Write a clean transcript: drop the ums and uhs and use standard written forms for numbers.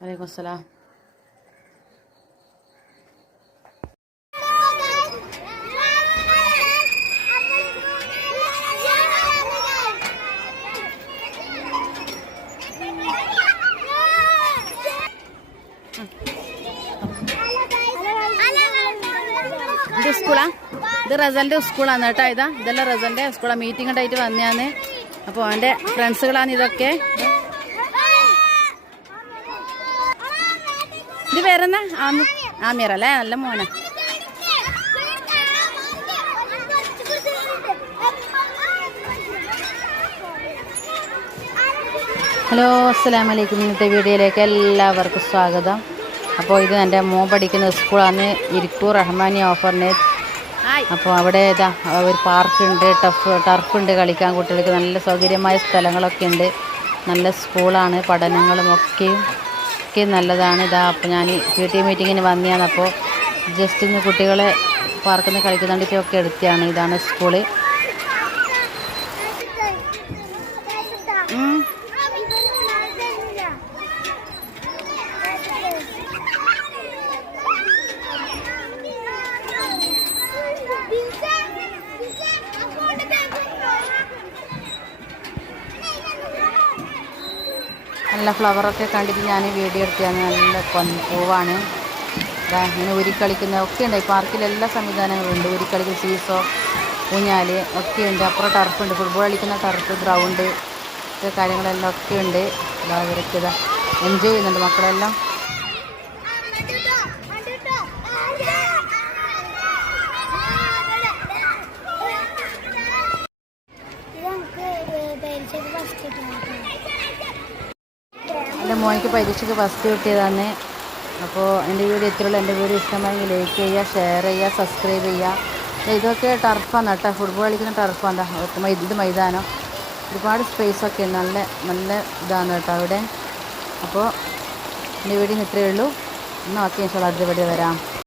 വലൈക്കും അസ്സലാം. ഇത് സ്കൂളാ, ഇത് റസലിൻ്റെ സ്കൂളാണ് കേട്ടോ. ഇതെല്ലാം റസലിൻ്റെ സ്കൂളാണ്. മീറ്റിംഗ് ഉണ്ടായിട്ട് വന്നതാണ്. അപ്പോൾ അവൻ്റെ ഫ്രണ്ട്സുകളാണ് ഇതൊക്കെ. ഇത് വരുന്ന ആമിർ അല്ലേ, നല്ല മോന. ഹലോ, അസ്സലാമു അലൈക്കും. ഇന്നത്തെ വീഡിയോയിലേക്ക് എല്ലാവർക്കും സ്വാഗതം. അപ്പോൾ ഇത് എൻ്റെ മോൻ പഠിക്കുന്ന സ്കൂളാണ്, ഇരിക്കൂർ റഹ്മാനി ഓഫർനേജ്. അപ്പോൾ അവിടെ ഒരു പാർക്കുണ്ട്, ടർഫുണ്ട് കളിക്കാൻ കുട്ടികൾക്ക്. നല്ല സൗകര്യമായ സ്ഥലങ്ങളൊക്കെ ഉണ്ട്. നല്ല സ്കൂളാണ്. പഠനങ്ങളും ഒക്കെ നല്ലതാണ്. അപ്പോൾ ഞാൻ PT മീറ്റിങ്ങിന് വന്നതാണ്. അപ്പോൾ ജസ്റ്റ് ഇന്ന് കുട്ടികളെ പാർക്കിൽ നിന്ന് കളിക്കുന്നുണ്ടൊക്കെ എടുത്തതാണ്. ഇതാണ് സ്കൂള്. നല്ല ഫ്ലവറൊക്കെ കണ്ടിട്ട് ഞാൻ വീഡിയോ എടുത്തതാണ്. നല്ല പൂവാണ്. ഇങ്ങനെ ഉരുക്കളിക്കുന്ന ഒക്കെ ഉണ്ട്. ഈ പാർക്കിൽ എല്ലാ സംവിധാനങ്ങളും ഉണ്ട്. ഉരുക്കളിക്കുന്ന സീസോ, ഊഞ്ഞാൽ ഒക്കെ ഉണ്ട്. അപ്പുറം ടർഫുണ്ട്, ഫുട്ബോൾ കളിക്കുന്ന ടർഫ്, ഗ്രൗണ്ട് ഒക്കെ കാര്യങ്ങളെല്ലാം ഒക്കെ ഉണ്ട്. അവരൊക്കെ എൻജോയ് ചെയ്യുന്നുണ്ട് മക്കളെല്ലാം. എൻ്റെ മോനിക്ക് പരീക്ഷയ്ക്ക് ഫസ്റ്റ് കിട്ടിയതാണ്. അപ്പോൾ എൻ്റെ വീഡിയോ ഇത്രയുള്ള. എൻ്റെ വീഡിയോ ഇഷ്ടമായെങ്കിൽ ലൈക്ക് ചെയ്യുക, ഷെയർ ചെയ്യുക, സബ്സ്ക്രൈബ് ചെയ്യുക. ഇതൊക്കെ ടർഫാണ് കേട്ടോ, ഫുട്ബോൾ കളിക്കുന്ന ടർഫാണ്. ഇത് മൈതാനം. ഒരുപാട് സ്പേസൊക്കെ ഉണ്ട്. നല്ല ഇതാണ് കേട്ടോ അവിടെ. അപ്പോൾ എൻ്റെ വീഡിയോ ഇത്രയേ ഉള്ളൂ. എന്നാൽ ഓക്കെ, ഇൻഷാല്ലാ അടുത്ത വീഡിയോ വരാം.